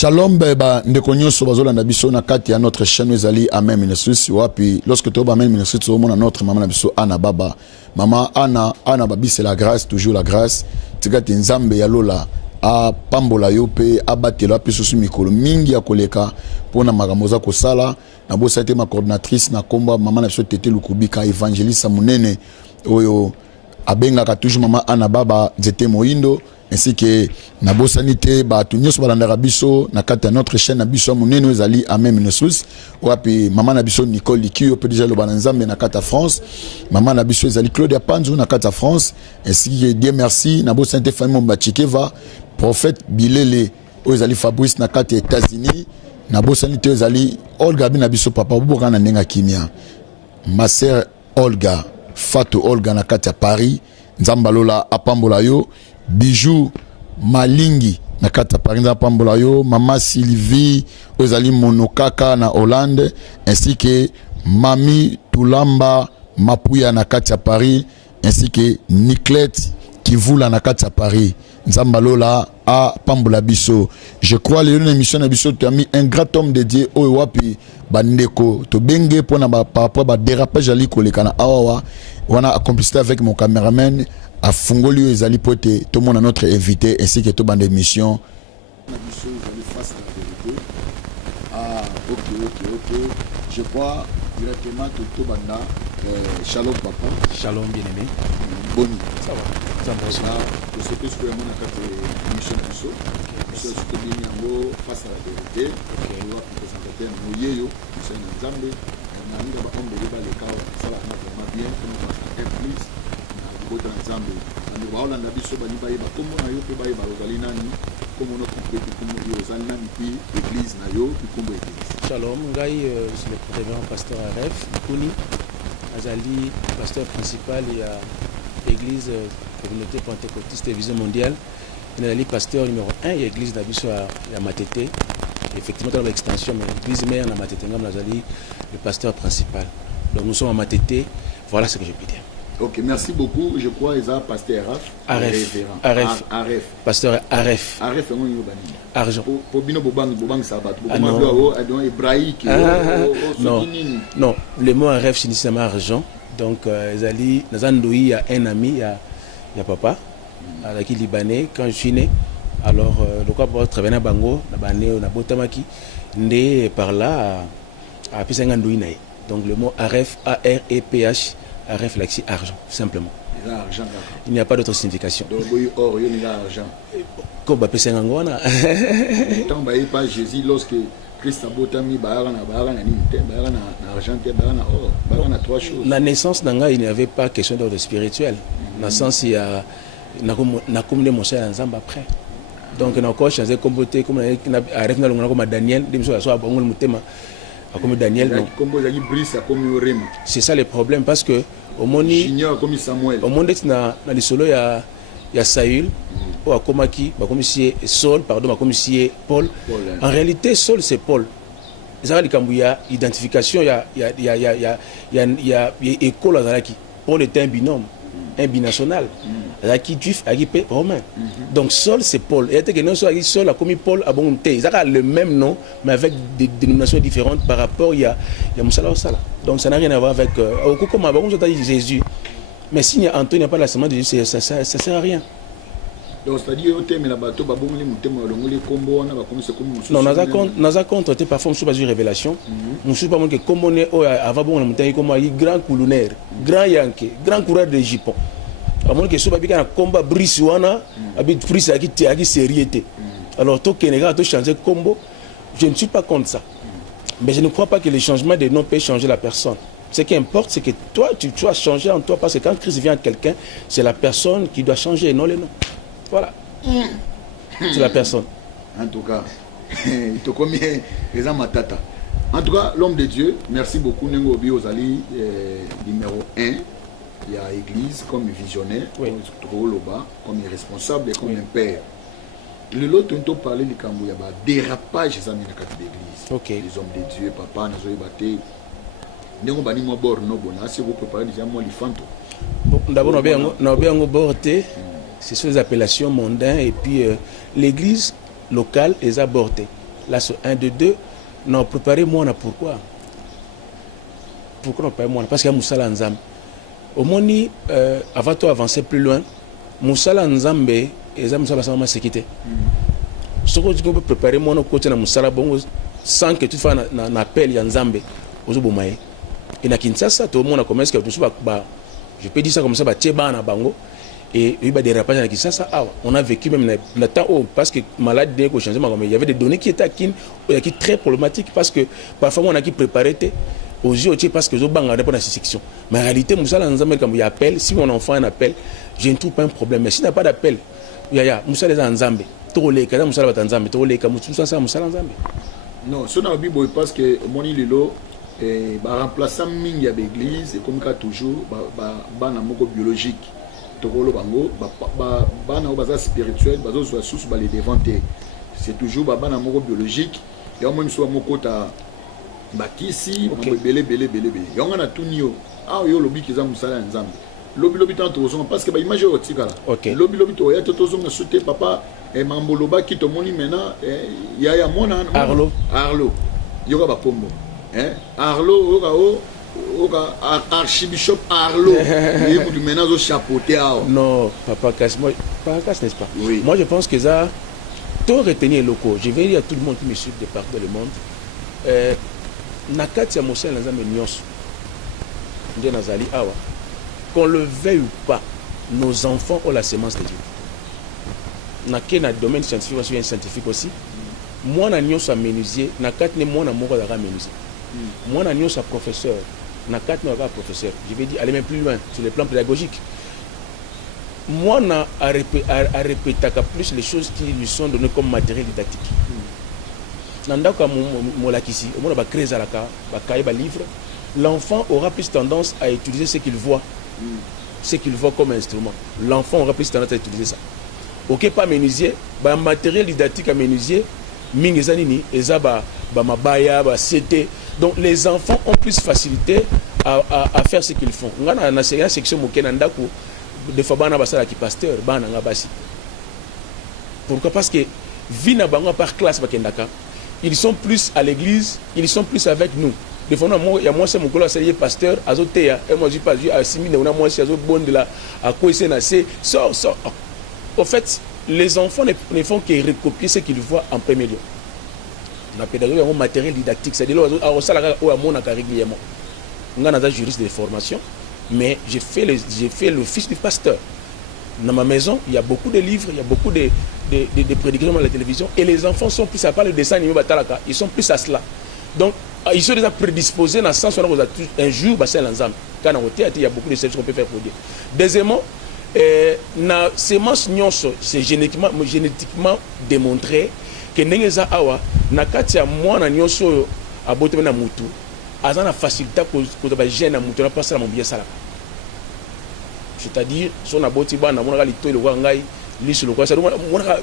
Shalom beba ndeko nyonso bazolanda biso na kati ya notre chaîne ezali Amen Ministries wapi lorsque tu Amen Ministries tu mona notre maman na biso Anna Baba maman Anna Babi c'est la grâce toujours la grâce tikati nzambe ya lola a pambola yo pe abatela pe sosu mikolo mingi ya koleka pona magamoza ko sala na bosa te ma coordinatrice na komba maman na biso Tete Lukubika évangéliste munene oyo abengaka toujours maman Anna Baba Zete Moindo ainsi que na bosanité ba tunyoso balandaka biso na kati ya notre chaîne na biso munene ezali Amen Ministries wapi maman na biso Nicole Likio pe déjà le banzambe na kati ya France maman na biso ezali Claudia Panzu na kati ya France ainsi que Dieu merci na bosanité famille Mbachikeva prophète Bilele ezali Fabrice na kati ya États-Unis na bosanité ezali Olga bina biso papa boka na nenga kimia ma sœur Olga Fatou Olga na kati ya Paris nzambalola apambola yo Bijou Malingi na kata Parinda Pambola yo Mama Sylvie Ozali Monokaka na Hollande ainsi que Mami Tulamba Mapuya na kata Paris ainsi que Niclette Kivula na kata Paris Nzambalola a Pambola Biso. Je crois les émission na biso tu as mis un grand homme dédié au wapi bandeko to benge pona ba par rapport à dérapage ali kolekana awa wana complicité avec mon caméraman à Fungoli ezali pote tout le monde a notre invité ainsi que tout bande émission face à la vérité. Ah ok je crois directement tout banda shalom papa shalom bien-aimé boni ça va ça va aussi je sais plus que mon carte émission de biso monsieur tout bien yango face à la vérité on va présenter moyeyo c'est un ensemble on a mis ba homme de ba le cas ça va vraiment bien comme on va plus Bota nzambe na baola na biso bani bayeba komo na yo pe bayeba ozali nani komo no kupeti komo yo ozali nani pi église na yo pi kombo église. Shalom ngai c'est le révérend pasteur Aref Kuni azali pasteur principal ya église communauté pentecôtiste vision mondiale nazali pasteur numéro 1 ya église na biso ya Matete effectivement dans l'extension mais église mère na Matete ngam nazali le pasteur principal donc nous sommes à Matete voilà ce que je peux dire. Ok, merci beaucoup. Je crois que c'est pasteur Aref. Pasteur Aref. Aref, c'est un argent. Pour Bino Bobang Sabat. Hébraïque. Non, le mot Aref signifie argent. Donc, Zali, il y a un ami, il y a papa, qui est libanais. Quand je suis né, alors, le quoi pour travailler à Bango, on a Botamaki, né par là à Pisangandoui. Donc, le mot Aref, A-R-E-P-H. Réflexie argent, simplement. Il n'y a pas d'autre signification. Donc, or, il y a argent. Comme c'est un ngwana. Tant pas Jésus lorsque Christ a botami barana argent barana trois choses. La naissance d'anga il n'y avait pas question d'ordre spirituel. Dans le sens il y a na comme mon cher ensemble après. Donc on a encore changé comme beauté comme arrête na longa comme Daniel, dem so so abongol mutema. Comme Daniel, non. C'est ça le problème parce que au monde na les solo il y a Saül ou Akomaki, comme si Saul, pardon, comme si Paul. En réalité, Saul c'est Paul. Ça il y a identification, il y a école à Zalaki. Paul était un binôme, un binational. Zalaki juif, agipé romain. Donc Saul c'est Paul. Et que non soit Saul a commis Paul à Bonté. Ils ont le même nom mais avec des dénominations différentes par rapport il y a Moussala Osala. Donc ça n'a rien à voir avec comme avant on dit Jésus. Mais s'il y a Antoine, il n'y a pas la semence de Jésus, ça sert à rien. Donc c'est-à-dire au thème la bateau ba bongo mutema longoli kombo na ba comme c'est comme non naza contre te parfois sous base révélation nous suis pas mon que comme on est avant bon mutema comme grand coulunaire grand yanké grand coureur de Japon à mon que sous babi kana combat Brice wana abi Brice aki sérieuté alors toi Kenega to changer combo je ne suis pas contre ça mais je ne crois pas que le changement de nom peut changer la personne. Ce qui importe, c'est que toi, tu dois changer en toi. Parce que quand Christ vient à quelqu'un, c'est la personne qui doit changer et non le nom. Voilà. C'est la personne. En tout cas, il te combien les matata. En tout cas, l'homme de Dieu, merci beaucoup. Nengo Biozali, numéro 1. Il y a l'église comme visionnaire, comme responsable et comme un père. Le lot, on parlé du Cambou, il y a des dérapage dans l'église. Les hommes de Dieu, papa, nous avons battu. Nous avons bord noble. Si vous préparez déjà moi les fantômes. D'abord, nous avons aborté. Ce sont les appellations mondaines et puis l'église locale les a abortées. Là, c'est 1, 2, 2. Non, préparez moi, pourquoi? Pourquoi non pas moi? Parce qu'il y a Moussala Nzambe. Au moins, avant de avancer plus loin, Moussala Nzambe, et ça Moussala Nzambe sécurité. Ce que tu peux préparer moi, côté de Moussala Bongo, sans que tu fasses un appel à Nzambe, aux Obomaye. Et na Kinshasa, tout le monde a commencé à tout ça. Je peux dire ça comme ça, na Bango. Et il y a des dérapages à Kinshasa. On a vécu même le temps où, parce que malade, il y avait des données qui étaient qui très problématiques parce que parfois on a qui préparé aux yeux parce que je n'ai pas dans cette section. Mais en réalité, Moussa Nzambe, quand il appelle, si mon enfant a un appel, je ne trouve pas un problème. Mais s'il n'a pas d'appel, il y a Moussa Nzambe. Non, ce n'est pas Bible parce que mon îlot remplaçant ming ya l'église et comme toujours bana moko biologique tokolo bango bana baza spirituel bazo soit sous les devanter c'est toujours bana moko biologique et au moins soit moko ta bakisi belé yonga na tunio yo lobi kiza musala nzambe lobi tant tozonga parce que ba image otikala lobi to ya tozonga sauter papa et mamboloba ki to moni maintenant ya mona Arlo yoga ba pombo Arlo oka archibishop Arlo il faut du ménage au chapeauté non papa casse moi pas casse n'est-ce pas oui. Moi je pense que ça tout retenir locaux je vais dire à tout le monde qui me suit de partout dans le monde nakati ya Moussa Nzambe nyonso nde nazali awa qu'on le veuille ou pas nos enfants ont la semence de Dieu naké na domaine scientifique aussi un scientifique aussi moi na nyonso menuisier nakati ne moi na moko da menuisier moi na nyonso professeur nakati na professeur je vais dire aller même plus loin sur le plan pédagogique moi na à répéter plus les choses qui lui sont données comme matériel didactique nandaka molakisi au moins ba créer zalaka ba cahier ba livre l'enfant aura plus tendance à utiliser ce qu'il voit comme instrument l'enfant aura plus tendance à utiliser ça ok pas menuisier ba matériel didactique à menuisier mingi zanini eza ba mabaya ba CT donc les enfants ont plus facilité à faire ce qu'ils font ngana na section mokena ndako de fois bana basala ki pasteur bana ngabasi pourquoi parce que vina bango par classe bakendaka ils sont plus à l'église, ils sont plus avec nous. Des fois, il y a moi, c'est mon collègue, c'est pasteur, azotea, et moi, je pas vu à Simine, on a moi, c'est bon de la, à quoi c'est nassé, sort. En fait, les enfants ne font que recopier ce qu'ils voient en premier lieu. La pédagogie, un matériel didactique, c'est-à-dire, on s'en a mon régulièrement. On a un juriste de formation, mais j'ai fait l'office du pasteur. Dans ma maison, il y a beaucoup de livres, il y a beaucoup de prédications à la télévision et les enfants sont plus à part le dessin animé Batalaka, ils sont plus à cela. Donc, ils sont déjà prédisposés dans le sens où on a un jour, c'est l'ensemble. Quand on a il y a beaucoup de services qu'on peut faire pour dire. Deuxièmement, na semence nyonso, c'est génétiquement démontré que n'engeza awa na kati ya mwana nyonso abote na mutu azana facilité ko ba gène na mutu na passer la mobia sala. C'est-à-dire son aboti bana mona li to le wa ngai li sur le quoi ça mona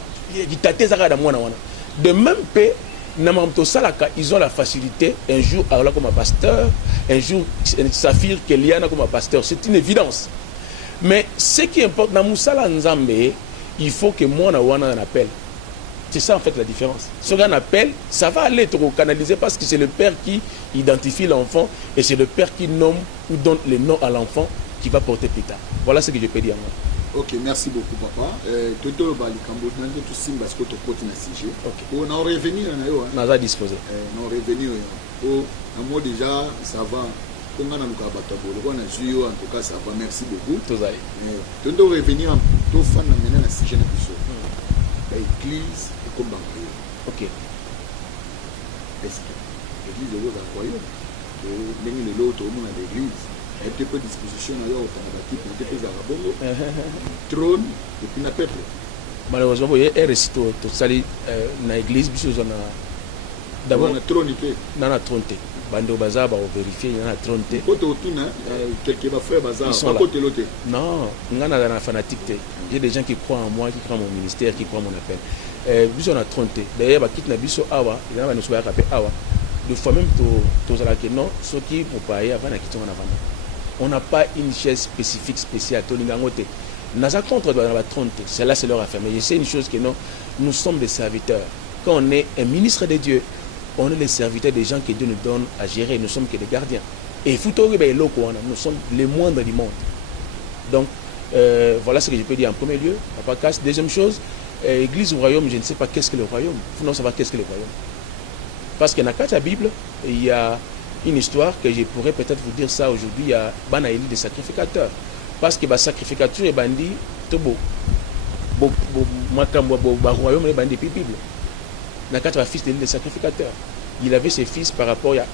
gitate zaka da mwana wana de même pe na mamto salaka ils ont la facilité un jour alors comme un pasteur un jour Saphir Keliana comme un pasteur c'est une évidence mais ce qui importe na musala nzambe il faut que mwana wana en appelle c'est ça en fait la différence ce qu'on appelle ça va aller être canalisé parce que c'est le père qui identifie l'enfant et c'est le père qui nomme ou donne le nom à l'enfant qui va porter plus tard. Voilà ce que je peux dire. Ok, merci beaucoup, papa. Toto Bali Cambo, maintenant tout signe parce que tu portes un sujet. Ok. On a revenir on a disposé. On a revenir. En mot déjà, ça va. On a un en tout cas, ça va. Merci beaucoup. Tout ça. Toto revenir, tout fan maintenant un sujet l'église est comme Bangayo. Ok. Est-ce que l'église est là Bangayo? Même l'autre, au monde à l'église. Elle était pas disposition d'ailleurs au Canada, pour était pas à Bongo. Trône et puis na peuple. Malheureusement, il y a un récit tout ça dans l'église, puis on a d'abord na trône était. Non na trône. Bando bazar va vérifier il y en a trône. Côté autour là, quelques frères bazar, pas côté l'autre. Non, on a dans la fanatique. J'ai des gens qui croient en moi, qui croient en mon ministère, qui croient en mon appel. Puis on a trône. D'ailleurs, ba quitte na biso awa, il y en a nous soya capé awa. De fois même tous là que non, ceux qui pour payer avant na quitter on avant. On n'a pas une chaise spécifique, spéciale. Nous avons contre la trompe. Celle-là, c'est leur affaire. Mais je sais une chose que non, nous sommes des serviteurs. quand on est un ministre de Dieu, on est les serviteurs des gens que Dieu nous donne à gérer. Nous sommes que des gardiens. Et nous sommes les moindres du monde. Donc, voilà ce que je peux dire en premier lieu. Deuxième chose, Église ou royaume, je ne sais pas qu'est-ce que le royaume. Il faut non savoir qu'est-ce que le royaume. Parce que dans la Bible, il y a une histoire que je pourrais peut-être vous dire ça aujourd'hui. Il y a Banaïli des sacrificateurs. Parce que les sacrificateurs et bandits, tout beau. Le royaume est bandit Bible. Dans le fils des sacrificateurs. Il avait ses fils par rapport à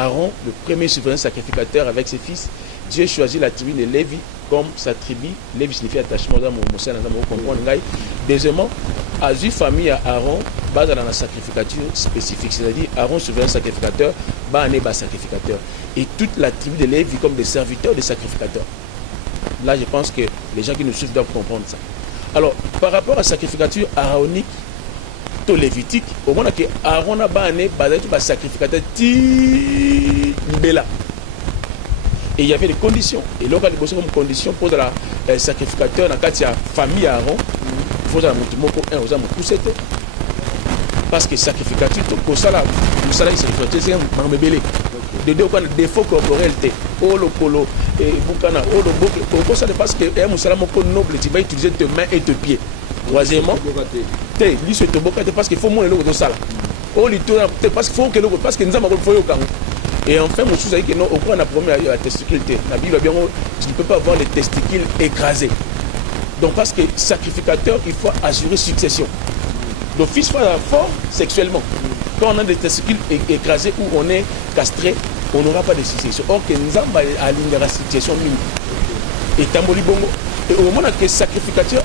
Aaron, le premier souverain sacrificateur avec ses fils. Dieu choisit la tribu de Lévi comme sa tribu. Lévi signifie attachement dans mon comprendre. Deuxièmement, à une famille à Aaron, basé dans la sacrificature spécifique, c'est-à-dire Aaron, souverain sacrificateur, Bané, sacrificateur. Et toute la tribu de Lévi comme des serviteurs des sacrificateurs. Là, je pense que les gens qui nous suivent doivent comprendre ça. Alors, par rapport à la sacrificature aaronique, lévitique, au moment que Aaron a bané, sacrificateur Tibela. Et il y avait des conditions. Et là, il y a comme condition pour la sacrificateur dans la famille Aaron, il faut que vous parce que sacrificateur, pour ça, vous savez, c'est un bébé. De deux points de défaut corporel, oh le polo, et Boukana, oh le bouc, pour ça, parce que un musulman noble, tu vas utiliser tes mains et tes pieds. Troisièmement, lui c'est te bokate parce qu'il faut moins le ça là. Oh lui parce qu'il faut que le parce que nous avons fait au camp. Et enfin mon souci que non au cours on a promis la testicule. La Bible bien tu ne peux pas avoir les testicules écrasés. Donc parce que sacrificateur il faut assurer succession. Le fils soit fort sexuellement. Quand on a des testicules écrasés ou on est castré, on n'aura pas de succession. Or que nous avons aligné la succession minime. Et Tamboli Bongo. Et au moment où sacrificature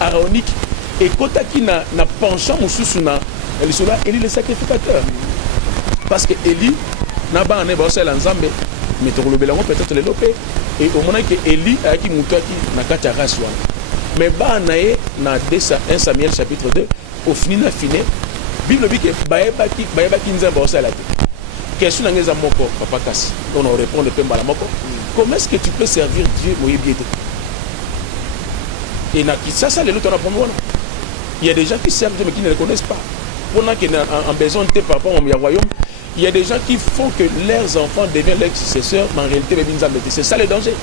aaronique et quand qui n'a penchant sous na Élie le sacrificateur parce que Élie n'a pas un ébossé l'ensemble mais tu le bélango peut-être le lopé et au moment que Élie a qui moutoua qui n'a qu'à raswa mais ba nae na 1 Samuel chapitre 2 au fini na fini Bible dit que baeba qui nza bossé la question na ngeza moko papa kasi on répond le pemba la moko comment est-ce que tu peux servir Dieu moyebiete. Et ça, les autres, il y a des gens qui servent Dieu mais qui ne le connaissent pas. Pendant qu'ils ont en besoin de par rapport au royaume, il y a des gens qui font que leurs enfants deviennent leurs successeurs, mais en réalité, c'est ça le danger.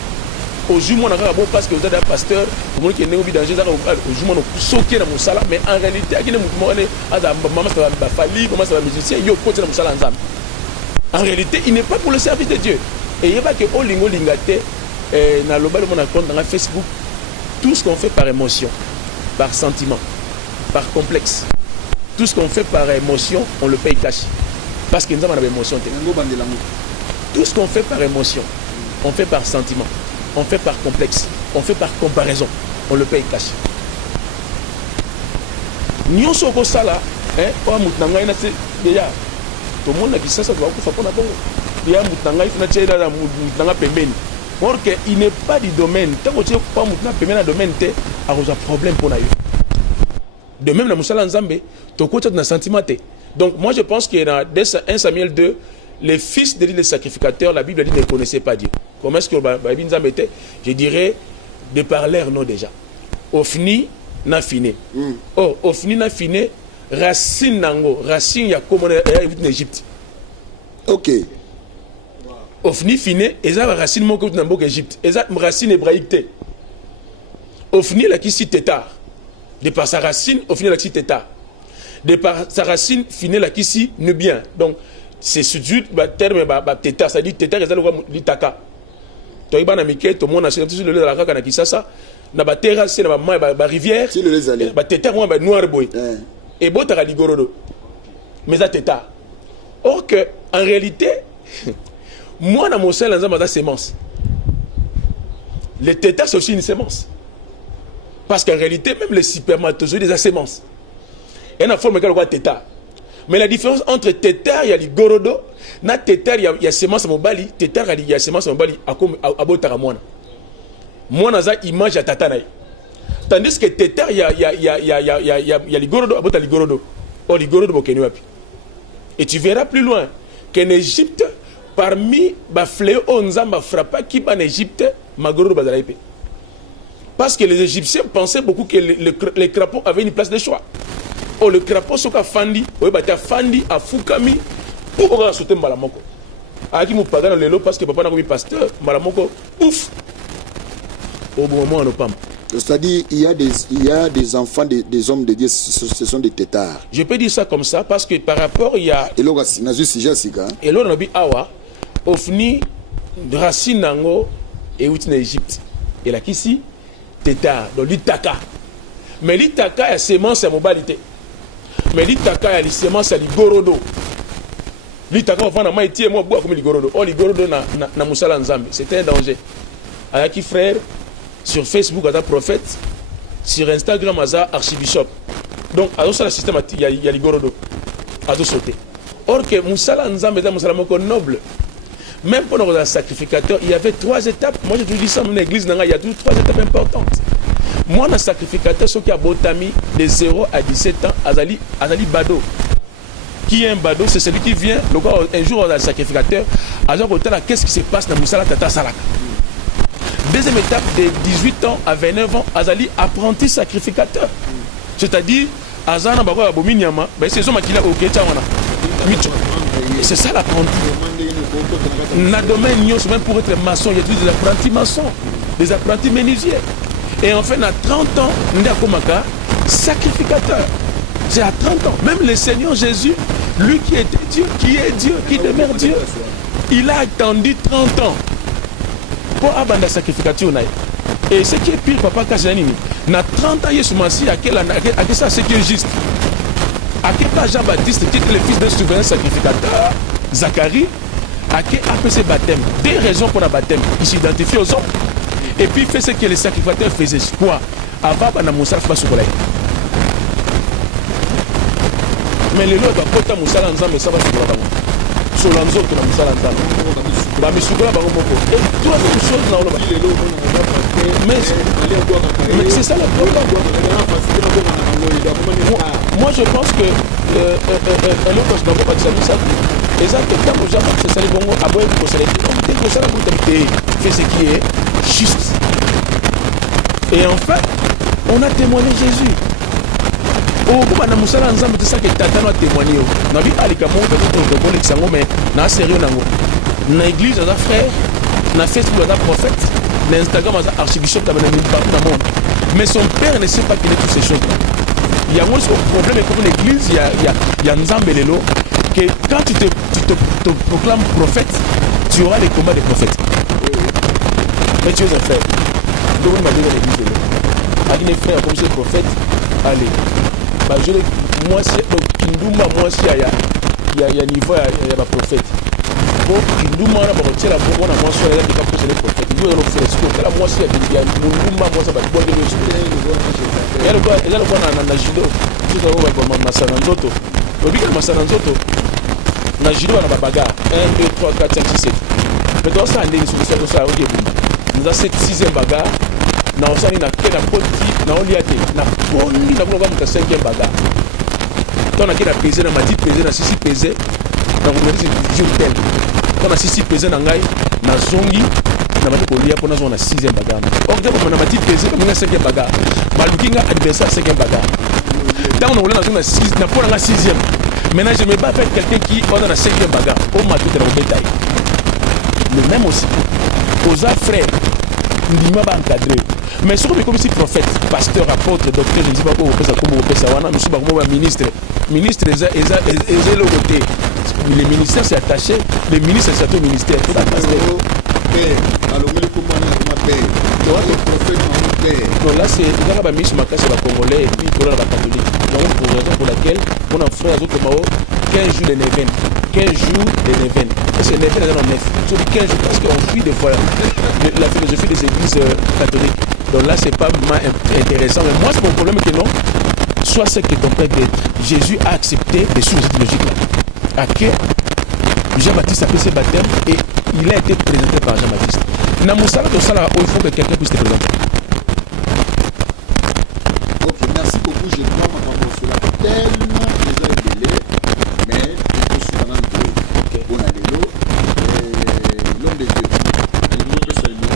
Au jour où on a un parce que vous êtes un pasteur, au qui est né au danger, au jour où on a sauté dans mon salaire, mais en réalité, il y a des maman ça va fallir, maman ça va musicien, il y a côté dans mon salaire ensemble. En réalité, il n'est pas pour le service de Dieu. Et il n'y a pas que Olingo Lingate, dans le bas de mon compte dans Facebook. Tout ce qu'on fait par émotion, par sentiment, par complexe, tout ce qu'on fait par émotion, on le paye cash. Parce que nous avons une émotion. Tout ce qu'on fait par émotion, on fait par sentiment, on fait par complexe, on fait par comparaison, on le paye cash. Nous sommes ça là, tout le monde a dit ça, ça doit faire pour la bonne. Il y a un or qu'il n'est pas du domaine. Tant que tu n'es pas dans le domaine, tu as un problème pour nous. De même, dans le Nzambe, tu as un sentiment. Donc, moi, je pense que dans 1 Samuel 2, les fils de l'île des sacrificateurs, la Bible dit qu'ils ne connaissaient pas Dieu. Comment est-ce que le Nzambe était? Je dirais, de par l'air, non déjà. Ofni n'a fini. Oh, Ofni n'a fini. Racine nango. Racine, il y a comme en Égypte. Ok. Ofni fine, eza racine moko na mboka Égypte. Eza racine hébraïque. Ofni la qui cite Tétar. De par sa racine, Ofni la qui cite Tétar. De par sa racine, fine la qui cite Nubien. Donc c'est ce terme Tétar, ça dit Tétar eza le litaka. To iba na mike to mona c'est le la kaka na kisasa na ba terrasse na ba rivière. Si le les aller. Ba Tétar moi ba noir boy. Et bota ligorodo. Mais ça Tétar. Or que en réalité moi, dans mon sel, dans ma sémence. Les tétars, c'est aussi une sémence. Parce qu'en réalité, même les spermatozoïdes, des sémences. Il y a une forme qui est tétard. Mais la différence entre tétard, il y a les gorodo, na tétard, il y a sémence à mon bali, tétard, il y a sémence à mon bali, à botara moana. Moana, ça, image à tatanaï. Tandis que tétard, il y a les gorodo, à botara les gorodo. Or, les gorodo, et tu verras plus loin qu'en Égypte, parmi les fléaux, on a frappé qui en Égypte, parce que les Égyptiens pensaient beaucoup que les crapauds avaient une place de choix. Oh, le crapaud, soka fandi, oui, bah, t'as fandi, à Fukami, pour qu'on sauter Malamoko. A qui m'a pas dans le lot parce que papa n'a pas mis pasteur, Malamoko, ouf! Au bon moment, on n'a pas. C'est-à-dire, il y a des enfants, des hommes de Dieu, ce sont des têtards. Je peux dire ça comme ça parce que par rapport, il y a. Et là, on a dit Awa, au fini, racine nango, et où en Égypte. Et là, ici, tétard, donc l'itaka. Mais l'itaka, il y a sémence à mobilité. Mais l'itaka, il y a sémence à l'igorodo. L'itaka, on va en maïti et moi, bois comme l'igorodo. Oh, l'igorodo, na Moussala Nzambe. C'était un danger. Ayaki frère. Sur Facebook, il y a prophète. Sur Instagram, il y a archibishop. Donc, à ce système, il y a l'igorodo. À tout sauter. Or que Moussala Nzambe est un Moussala noble. Même pour nos sacrificateurs, il y avait 3 étapes. Moi, j'ai toujours dit ça dans l'église, il y a toujours 3 étapes importantes. Moi, dans sacrificateur, ceux qui ont botami de 0 à 17 ans, Azali Bado. Qui est un Bado? C'est celui qui vient, un jour, on a le sacrificateur, à qu'est-ce qui se passe dans Moussala Tata Salaka. Deuxième étape, de 18 ans à 29 ans, Azali apprenti sacrificateur. C'est-à-dire, Azana Bako Abominyama, c'est ça qui l'a au Ketchawana. C'est ça l'apprenti. Dans le domaine, même pour être maçon, il y a tous des apprentis maçons, des apprentis menuisiers. Et enfin, à 30 ans, Ndakomaka, sacrificateur. C'est à 30 ans. Même le Seigneur Jésus, lui qui était Dieu, qui demeure Dieu, il a attendu 30 ans. Pour abandonner la sacrificature. Et ce qui est pire, papa Kajanini, na 30 ans, Yesu Massi, à quel ça, c'est qui est juste. À quel pas Jean-Baptiste, qui est le fils d'un souverain sacrificateur, Zacharie, à quel APC baptême. 2 raisons pour le baptême. Il s'identifie aux hommes. Et puis il fait ce que les sacrificateurs faisaient. Quoi? Avant, on a Moussa, pas sur mais les lois de Kota Moussa, mais ça va sur la banque. Sur l'anzo, on a Moussa, bah, mais sur la banque, et toi, c'est une chose dans le mais c'est ça le problème. Moi, je pense que l'autre, je n'ai pas dit ça. Et ça, quand c'est ça, les bons, à boire, il faut ça, fait ce qui est juste. Et enfin, on a témoigné Jésus. Oh, comment on a moussala ensemble, c'est ça que Tatano a témoigné. On a vu Alikamo, mais on a sérieux. Dans l'église, on a frère, on a Facebook, on a prophète, dans Instagram, on a archibishop, on a mis partout dans le monde. Mais son père ne sait pas qu'il est toutes ces choses-là. Il y a un problème avec l'église, il y a Nzambelelo, que quand tu te proclames prophète, tu auras les combats des prophètes. Mais tu es un frère. Donc, on m'a dit dans l'église. Avec les frères, comme c'est prophète, allez. Bah, moi, c'est donc Kinduma, moi, c'est il y a niveau, il y a ma prophète. Bon, Kinduma, on a retiré la bombe, on a moi, il y a des cas pour les prophètes. Il y a le fresco, là, moi, c'est il y a Kinduma, moi, ça va boire de l'eau. Il y a le bois, on a judo. Tout à l'heure, on a Massananzoto. Au bilan de Massananzoto, on a judo, on a bagarre. 1, 2, 3, 4, 5, 6, 7. Mais dans ça, on a des solutions, ça, on a 7, 6e bagarre. Na osani na ke na poti na oliate na poni na kwa muta 5e bagarre. Tant na ke na peser na mati peser na sisi peser na kumaliza jotel. Tant na sisi peser na ngai na zongi na mati kolia pona zona 6e bagarre. Ok donc na mati peser na 5e bagarre. Balukinga adversaire 5e bagarre. Tant on a na 6 na pona na 6e. Maintenant je me bats avec quelqu'un qui est na 5e bagarre. Au matou de la bétail. Le même aussi. Aux frères Ndima ba encadré. Mais ce comme si prophète, pasteur, apôtre, docteur, je ne sais pas comment on peut ça, nous sommes comme ministre. Ministre, le côté. Les ministères s'est attaché, les ministres s'est au ministère. Donc là, c'est la ministre c'est la Congolais et puis pour la catholique. Donc, pour raison pour laquelle on a frère Azot Mao 15 jours de Neven. 15 jours de Neven. C'est Neven dans 9. Sur les 15 jours, parce qu'on suit des fois la philosophie des églises catholiques. Donc là, c'est pas intéressant. Mais moi, c'est mon problème que non. Soit c'est que ton père d'être. Jésus a accepté des sources logiques là. À que Jean-Baptiste a fait ses baptêmes et il a été présenté par Jean-Baptiste. Dans mon salon, il faut que quelqu'un puisse te présenter. Ok, merci beaucoup. Je prends ma maman sur la tellement déjà délai, mais il faut sur un bon allélo. L'homme de Dieu. Allélo, c'est le nom.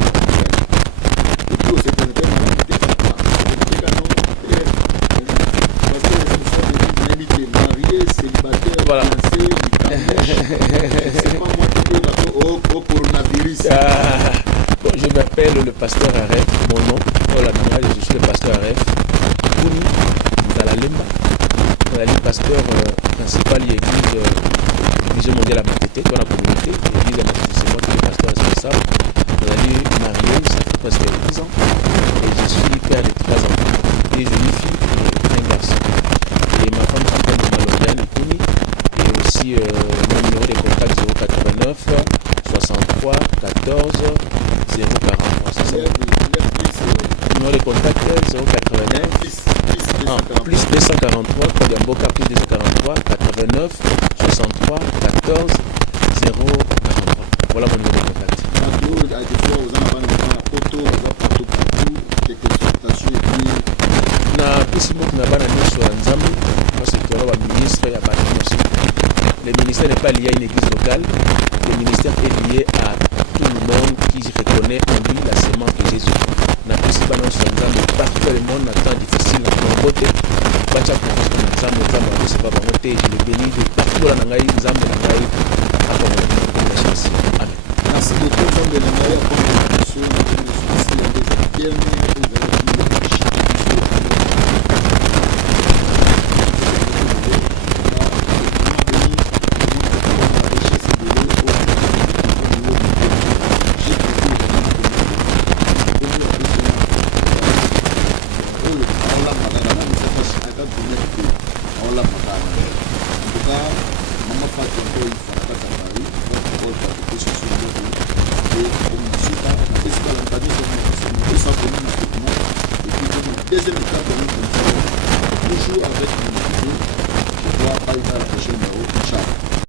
Et puis, c'est présenté par la pasteur Aref, mon nom, je suis le pasteur Aref, Kuni, dans la Lemba, le pasteur principal de l'église Vision mondiale à Matete, dans la communauté, l'église à Matete, c'est moi qui suis le pasteur responsable. On a lu marié, ça fait presque 10 ans, et je suis père de 3 enfants, une jolie fille et un garçon. Et ma femme s'appelle Malodiane Kuni, et aussi mon numéro de contact 089 63 14 043. C'est ça. Numéro de contact 089 plus 243, Kodamboka plus 243 89 63 14 043. Voilà mon numéro de contact. Na pisi moto na bana nyonso ya Nzambe, parce que toza baministre ya bato nyonso. Le ministère n'est pas lié à une église locale, le ministère est lié à tout le monde qui reconnaît en lui la sémence de Jésus. Na pisi bana nyonso ya Nzambe, partout dans le monde, na temps difficile, na kombote, bacha confiance na Nzambe, Nzambe akosi ba bango te, je le bénis de partout na ngai, Nzambe na ngai, akomona na chance. Amen. Merci beaucoup, Nzambe na ngai, akomona na chance, deuxième étape de notre toujours avec une vidéo, je dois pas y faire la prochaine